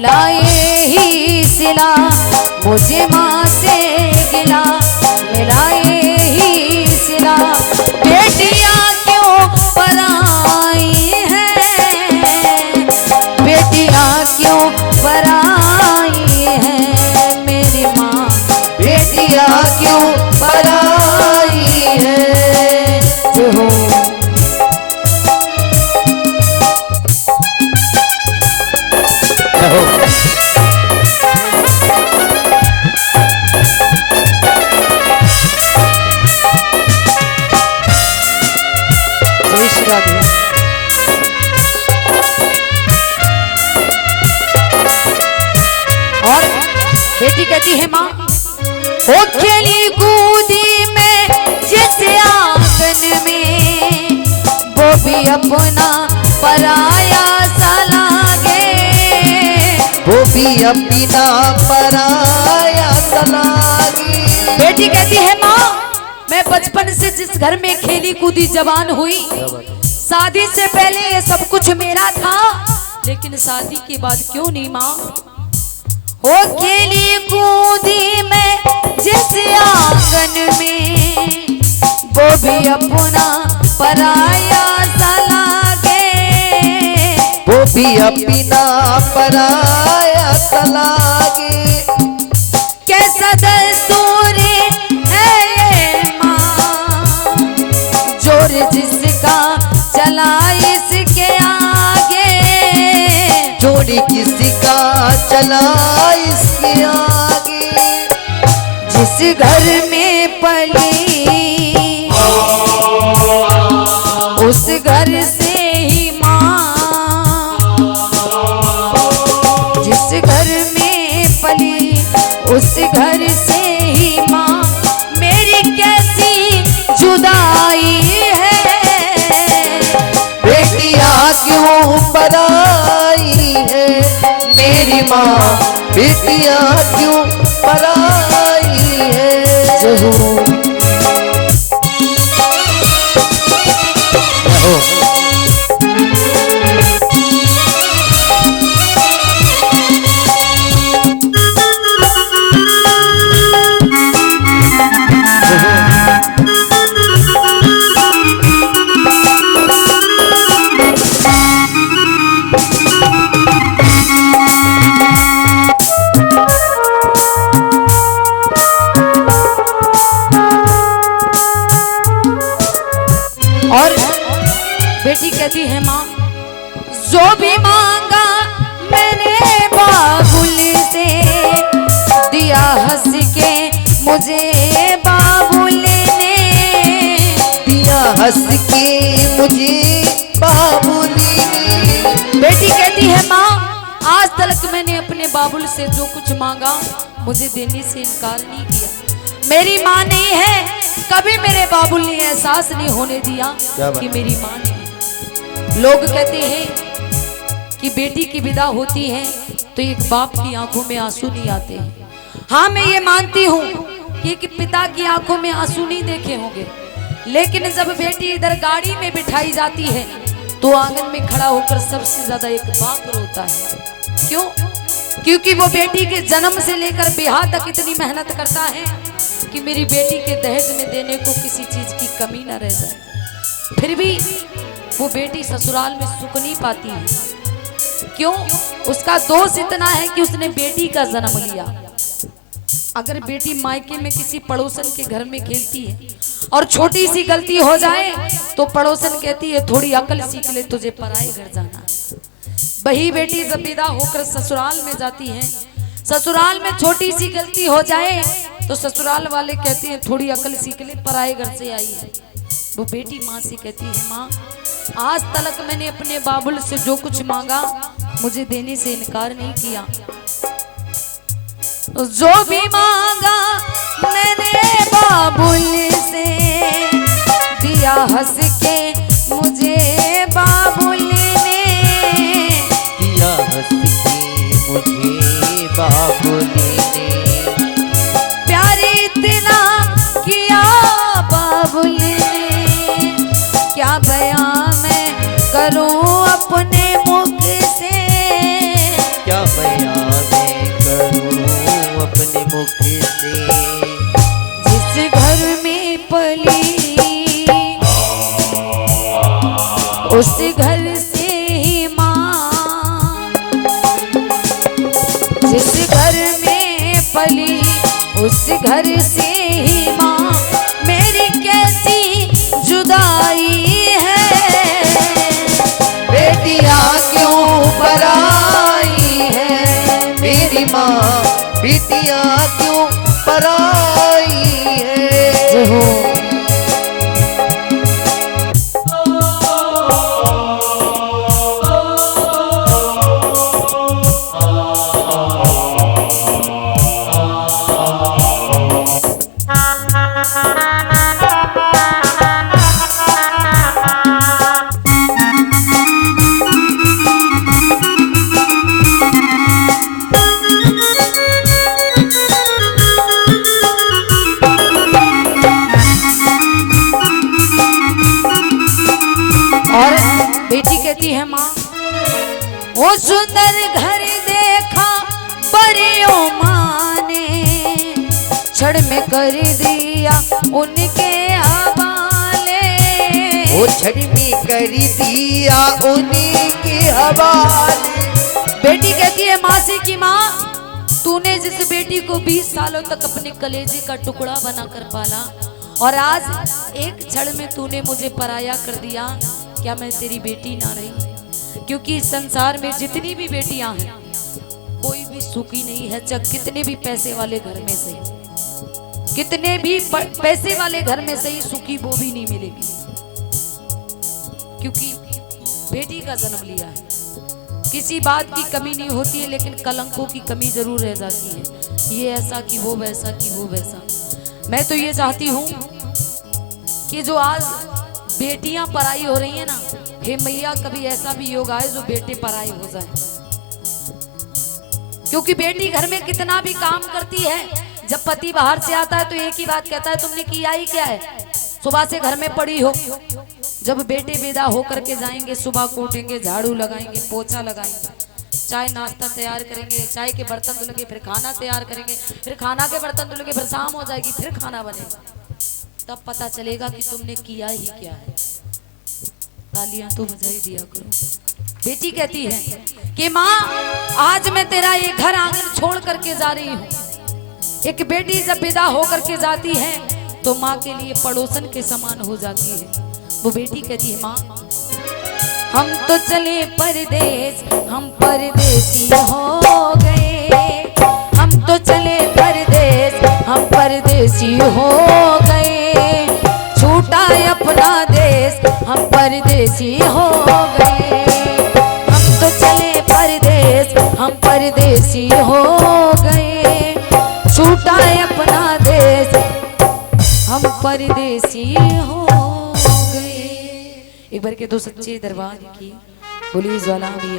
मिला यही सिला, मुझे माँ से गिला मिला यही सिला। बेटियां क्यों पराई हैं, बेटियां क्यों पराई हैं मेरी माँ, बेटियां क्यों पराई हैं। जो हो और बेटी कहती है माँ, ओ खेली कूदी में जिस आंगन में, वो भी अपना पराया सा लागे, वो भी अपना पराया सा लागे। बेटी कहती है माँ, मैं बचपन से जिस घर में खेली कूदी जवान हुई, शादी से पहले ये सब कुछ मेरा था, लेकिन शादी के बाद क्यों नहीं माँ। हो खेली कूदी में जिस आंगन में, वो भी अपना पराया सा लागे, वो भी अपना पराया सा लागे। कैसा दस्तूर है ये माँ, जोर जिसका चला इसके आगे, जोड़ी किसका चला इसके आगे। जिस घर में पली उस घर से ही माँ, जिस घर में पली उस घर से ही माँ, मेरी कैसी जुदाई है। बेटियां क्यों पराई है मेरी माँ, बेटियां क्यों पराई है। जहू और बेटी कहती है माँ, जो भी मांगा मैंने बाबुल से, दिया हंस के मुझे बाबुल ने, दिया हंस के मुझे बाबुली ने। बेटी कहती है माँ, आज तक मैंने अपने बाबुल से जो कुछ मांगा मुझे देने से इनकार नहीं किया। मेरी माँ नहीं है, कभी मेरे बाबुल ने एहसास नहीं होने दिया कि मेरी माँ नहीं है। लोग कहते हैं कि बेटी की विदा होती है तो एक बाप की आंखों में आंसू नहीं आते हैं। हाँ, मैं ये मानती हूँ कि एक पिता की आंखों में आंसू नहीं देखे होंगे, लेकिन जब बेटी इधर गाड़ी में बिठाई जाती है तो आंगन में खड़ा होकर सबसे ज्यादा एक बाप रोता है। क्यों? क्योंकि वो बेटी के जन्म से लेकर ब्याह तक इतनी मेहनत करता है कि मेरी बेटी के दहेज में देने को किसी चीज की कमी ना रह जाए। फिर भी वो बेटी ससुराल में सुख नहीं पाती है। क्यों? उसका दोष इतना है कि उसने बेटी का जन्म लिया। अगर बेटी मायके में किसी पड़ोसन के घर में खेलती है और छोटी सी गलती हो जाए तो पड़ोसन कहती है थोड़ी अकल सीख ले, तुझे पराए घर जाना। वही बेटी जब विदा होकर ससुराल में जाती है, ससुराल में छोटी सी गलती हो जाए तो ससुराल वाले कहते हैं थोड़ी अकल सीख ले, पराए घर से आई है। वो बेटी माँ से कहती है, माँ आज तक मैंने अपने बाबुल से जो कुछ मांगा मुझे देने से इनकार नहीं किया। जो भी मांगा मैंने बाबुल से, दिया हंस के मुझे बाबुल ने, दिया हंस के मुझे बाबुल ने। प्यार इतना किया बाबुल ने, क्या बयां मैं करूं अपने मुख से, क्या बयां जिस घर में पली उस घर से ही माँ मेरी कैसी जुदाई है। बेटियां क्यों पराई है मेरी माँ, बेटियां क्यों पराई है। हो और बेटी कहती है माँ, वो सुंदर घर देखा परियों माँ ने, क्षण में कर दिया उनके हवाले। वो छड़ में कर दिया उनके हवाले। बेटी कहती है माँ से कि माँ, तूने जिस बेटी को 20 सालों तक अपने कलेजे का टुकड़ा बनाकर पाला और आज एक क्षण में तूने मुझे पराया कर दिया, क्या मैं तेरी बेटी ना रही? क्योंकि इस संसार में जितनी भी बेटियां हैं कोई भी सुखी नहीं है, चाहे कितने भी पैसे वाले घर में से, कितने भी पैसे वाले घर में से ही सुखी वो भी नहीं मिलेगी, क्योंकि बेटी का जन्म लिया है। किसी बात की कमी नहीं होती है, लेकिन कलंकों की कमी जरूर रह जाती है। ये ऐसा कि वो वैसा कि वो वैसा। मैं तो ये चाहती हूँ कि जो आज बेटियां पराई हो रही है ना, हे मैया कभी ऐसा भी योग आए जो बेटे पराई हो जाए, क्योंकि बेटी घर में कितना भी काम करती है, जब पति बाहर से आता है तो एक ही बात कहता है, तुमने किया ही क्या है, सुबह से घर में पड़ी हो। जब बेटे विदा होकर के जाएंगे, सुबह को उठेंगे, झाड़ू लगाएंगे, पोछा लगाएंगे, चाय नाश्ता तैयार करेंगे, चाय के बर्तन धुलेंगे, फिर खाना तैयार करेंगे, फिर खाना के बर्तन धुलेंगे, फिर शाम हो जाएगी, फिर खाना बनेगा, तब पता चलेगा कि तुमने किया ही क्या है। तालियां तो बजाई दिया करो। बेटी कहती है कि माँ, आज मैं तेरा ये घर आंगन छोड़ करके जा रही हूँ। एक बेटी जब विदा होकर के जाती है तो माँ के लिए पड़ोसन के समान हो जाती है। वो बेटी कहती है माँ, हम तो चले परदेश, हम परदेसी हो गए, हम तो चले परदेश, हम परदेसी हो गए, छूटा अपना देश, हम परदेसी हो गए, हम तो चले परदेश, हम परदेसी हो गए, छूटा अपना देश, हम परदेसी हो गए। एक बार के दो सच्चे दरबार की बोली ज्वाला।